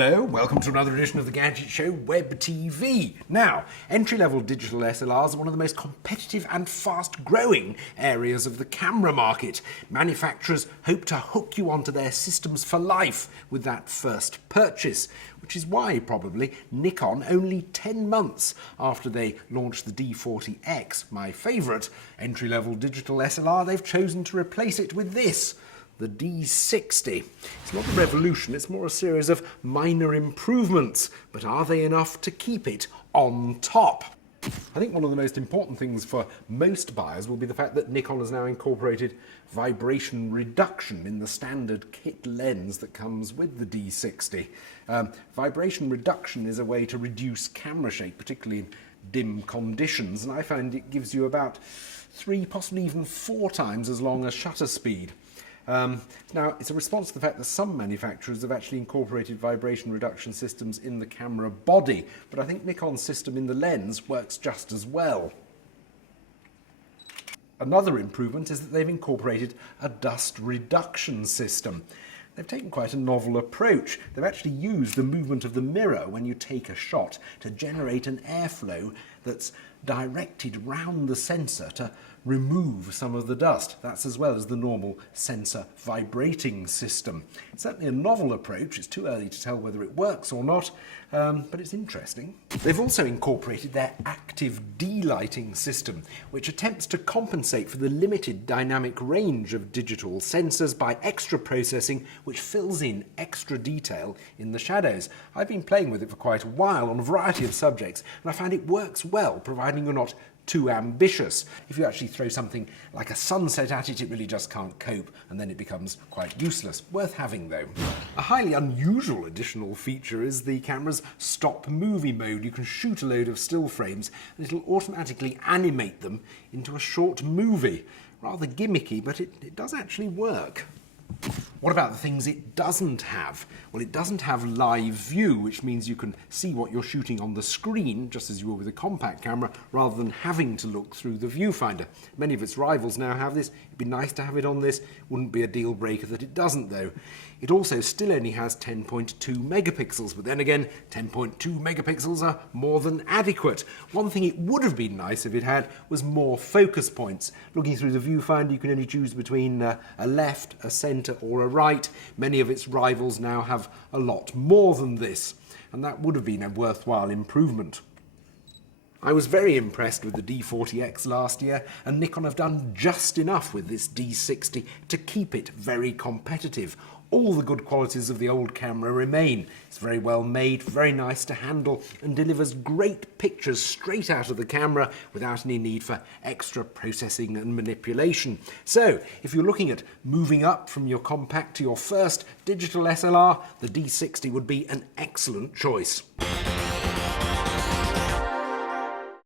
Hello, welcome to another edition of the Gadget Show Web TV. Now, entry-level digital SLRs are one of the most competitive and fast-growing areas of the camera market. Manufacturers hope to hook you onto their systems for life with that first purchase, which is why, probably, Nikon, only 10 months after they launched the D40X, my favourite entry-level digital SLR, they've chosen to replace it with this, the D60. It's not a revolution, it's more a series of minor improvements, but are they enough to keep it on top? I think one of the most important things for most buyers will be the fact that Nikon has now incorporated vibration reduction in the standard kit lens that comes with the D60. Vibration reduction is a way to reduce camera shake, particularly in dim conditions, and I find it gives you about 3, possibly even 4 times as long a shutter speed. Now, it's a response to the fact that some manufacturers have actually incorporated vibration reduction systems in the camera body, but I think Nikon's system in the lens works just as well. Another improvement is that they've incorporated a dust reduction system. They've taken quite a novel approach. They've actually used the movement of the mirror when you take a shot to generate an airflow that's directed round the sensor to remove some of the dust. That's as well as the normal sensor vibrating system. It's certainly a novel approach. It's too early to tell whether it works or not, but it's interesting. They've also incorporated their active DLighting system, which attempts to compensate for the limited dynamic range of digital sensors by extra processing, which fills in extra detail in the shadows. I've been playing with it for quite a while on a variety of subjects, and I find it works well, providing you're not too ambitious. If you actually throw something like a sunset at it, it really just can't cope, and then it becomes quite useless. Worth having, though. A highly unusual additional feature is the camera's stop movie mode. You can shoot a load of still frames, and it'll automatically animate them into a short movie. Rather gimmicky, but it does actually work. What about the things it doesn't have? Well, it doesn't have live view, which means you can see what you're shooting on the screen, just as you would with a compact camera, rather than having to look through the viewfinder. Many of its rivals now have this. It'd be nice to have it on this. Wouldn't be a deal breaker that it doesn't, though. It also still only has 10.2 megapixels, but then again, 10.2 megapixels are more than adequate. One thing it would have been nice if it had was more focus points. Looking through the viewfinder, you can only choose between a left, a centre, or a right. Many of its rivals now have a lot more than this, and that would have been a worthwhile improvement. I was very impressed with the D40X last year, and Nikon have done just enough with this D60 to keep it very competitive. All the good qualities of the old camera remain. It's very well made, very nice to handle, and delivers great pictures straight out of the camera without any need for extra processing and manipulation. So, if you're looking at moving up from your compact to your first digital SLR, the D60 would be an excellent choice.